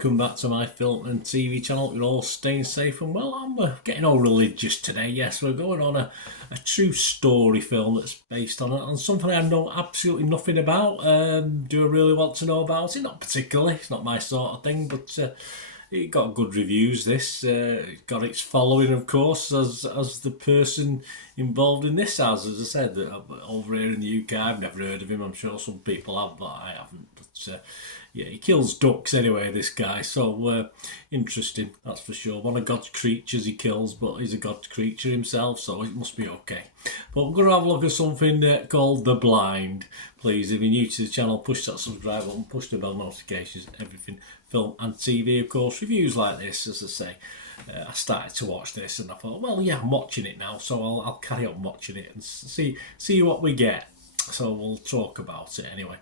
welcome back to my film and TV channel. You're all staying safe and well. I'm getting all religious today. Yes, we're going on a true story film that's based on something I know absolutely nothing about. Do I really want to know about it? Not particularly. It's not my sort of thing, but it got good reviews. This it got its following, of course, as the person involved in this has. As I said, over here in the UK, I've never heard of him. I'm sure some people have, but I haven't. But yeah, he kills ducks anyway, this guy. So interesting, that's for sure. One of God's creatures he kills, but he's a God creature himself, so it must be okay. But we're going to have a look at something called The Blind. Please, if you're new to the channel, push that subscribe button, push the bell notifications, everything film and TV, of course. Reviews like this, as I say. I started to watch this and I thought, well, yeah, I'm watching it now, so I'll carry on watching it and see what we get. So we'll talk about it anyway.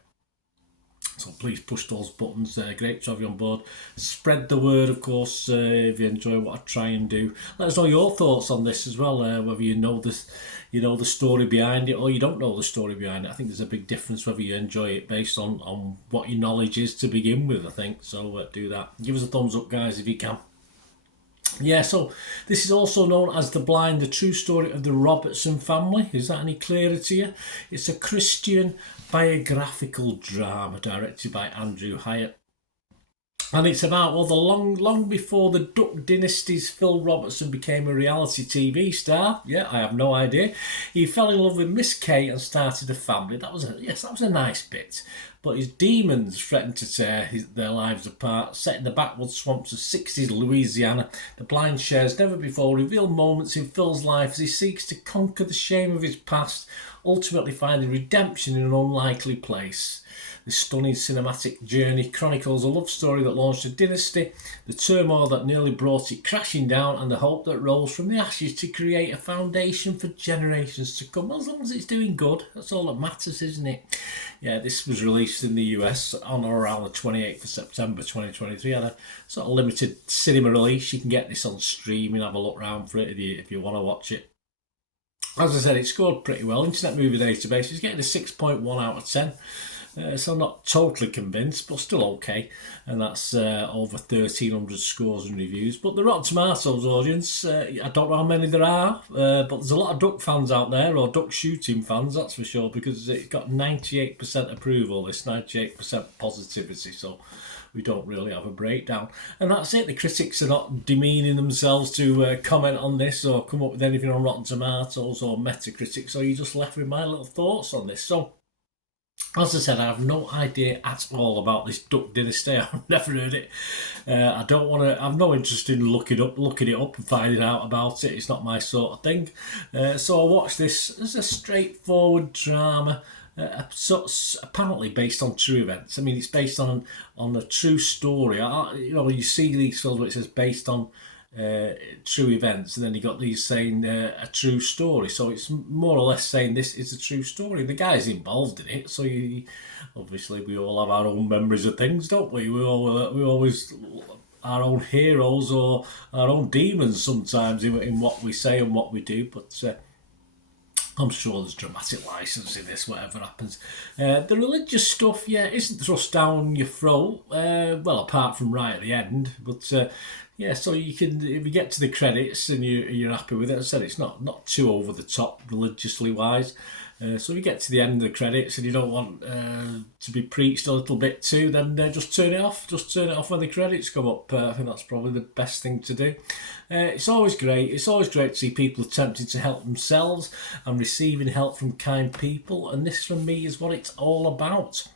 So please push those buttons. Great to have you on board. Spread the word, of course, if you enjoy what I try and do. Let us know your thoughts on this as well. Whether you know this, the story behind it, or you don't know the story behind it. I think there's a big difference whether you enjoy it based on what your knowledge is to begin with. I think so. Do that. Give us a thumbs up, guys, if you can. Yeah, so this is also known as The Blind, the true story of the Robertson family. Is that any clearer to you? It's a Christian biographical drama directed by Andrew Hyatt. And it's about, well, the long before the Duck Dynasty's Phil Robertson became a reality TV star. Yeah, I have no idea. He fell in love with Miss Kay and started a family. That was a nice bit. But his demons threatened to tear their lives apart. Set in the backwoods swamps of 60s Louisiana, The Blind shares never before revealed moments in Phil's life as he seeks to conquer the shame of his past, ultimately finding redemption in an unlikely place. This stunning cinematic journey chronicles a love story that launched a dynasty, the turmoil that nearly brought it crashing down, and the hope that rose from the ashes to create a foundation for generations to come. Well, as long as it's doing good, that's all that matters, isn't it? Yeah, this was released in the US on or around the 28th of September 2023. Had a sort of limited cinema release. You can get this on streaming, have a look around for it if you want to watch it. As I said, it scored pretty well. Internet Movie Database is getting a 6.1 out of 10. So I'm not totally convinced, but still okay. And that's over 1,300 scores and reviews. But the Rotten Tomatoes audience, I don't know how many there are, but there's a lot of duck fans out there, or duck shooting fans, that's for sure, because it's got 98% approval, this 98% positivity. So we don't really have a breakdown. And that's it. The critics are not demeaning themselves to comment on this or come up with anything on Rotten Tomatoes or Metacritic. So you're just left with my little thoughts on this. So, as I said, I have no idea at all about this Duck Dynasty. I've never heard it. I don't want to. I've no interest in looking it up and finding out about it. It's not my sort of thing. So I watched this as a straightforward drama. Apparently based on true events. I mean, it's based on a true story. You see these films where it says based on true events, and then you got these saying a true story. So it's more or less saying this is a true story. The guy's involved in it, so obviously we all have our own memories of things, don't we? We always our own heroes or our own demons sometimes in what we say and what we do, but. I'm sure there's dramatic license in this, whatever happens. The religious stuff, yeah, isn't thrust down your throat, well, apart from right at the end. But, yeah, so you can, if you get to the credits and you're happy with it, as I said, it's not too over the top religiously wise. So if you get to the end of the credits and you don't want to be preached a little bit too, then just turn it off. Just turn it off when the credits come up. I think that's probably the best thing to do. It's always great. It's always great to see people attempting to help themselves and receiving help from kind people. And this, for me, is what it's all about.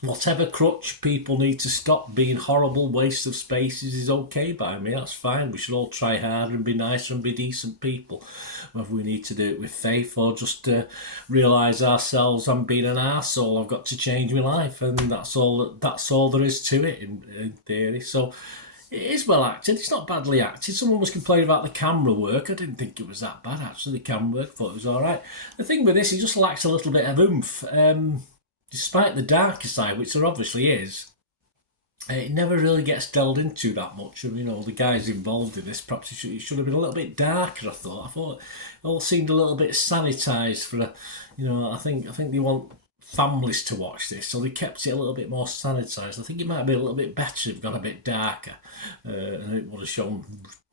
Whatever crutch people need to stop being horrible waste of spaces is okay by me. That's fine. We should all try harder and be nicer and be decent people. Whether we need to do it with faith or just realise ourselves, I'm being an arsehole, I've got to change my life, and that's all there is to it in theory. So it is well acted. It's not badly acted. Someone was complaining about the camera work. I didn't think it was that bad, actually. The camera work, thought it was all right. The thing with this, it just lacks a little bit of oomph. Despite the darker side, which there obviously is, it never really gets delved into that much. And, the guys involved in this, perhaps it should have been a little bit darker, I thought. I thought it all seemed a little bit sanitised for I think they want families to watch this, so they kept it a little bit more sanitised. I think it might be a little bit better if it got a bit darker, and it would have shown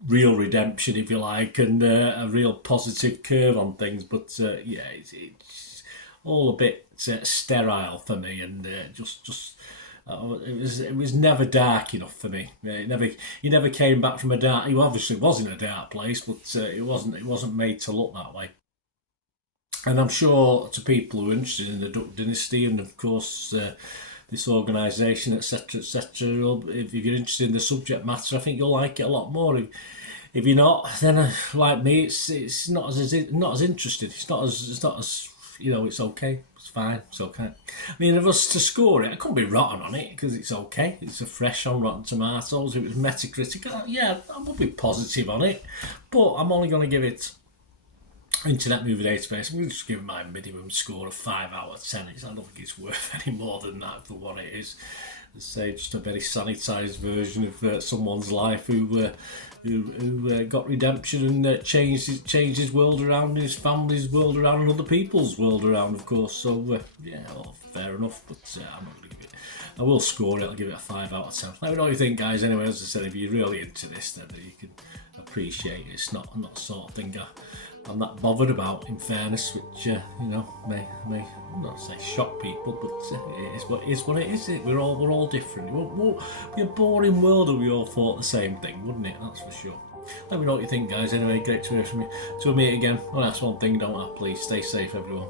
real redemption, if you like, and a real positive curve on things. But yeah, it's all a bit sterile for me, and it was never dark enough for me. He never came back from a dark. He obviously was in a dark place, but it wasn't made to look that way. And I'm sure to people who are interested in the Duck Dynasty, and of course this organisation, etc., etc., if you're interested in the subject matter, I think you'll like it a lot more. If you're not, then like me, it's not as interesting. It's not as it's okay. It's fine. It's okay. I mean, if I was to score it, I couldn't be rotten on it because it's okay. It's a fresh on Rotten Tomatoes. If it was Metacritic, yeah, I would be positive on it. But I'm only going to give it Internet Movie Database. I'm going to just give it my minimum score of 5 out of 10. I don't think it's worth any more than that for what it is. Let's say just a very sanitised version of someone's life who got redemption and changed his world around, his family's world around, and other people's world around, of course. So yeah, well, fair enough. But I'm not going to give it. I will score it. I'll give it a 5 out of 10. Let me know what you think, guys. Anyway, as I said, if you're really into this, then you can appreciate it. It's not the sort of thing I'm not bothered about, in fairness, which may not say shock people, but it is what it is. We're all different. It won't be a boring world if we all thought the same thing, wouldn't it? That's for sure. Let me know what you think, guys. Anyway, great to hear from you. Till we meet again. Well, that's one thing, don't I? Please stay safe, everyone.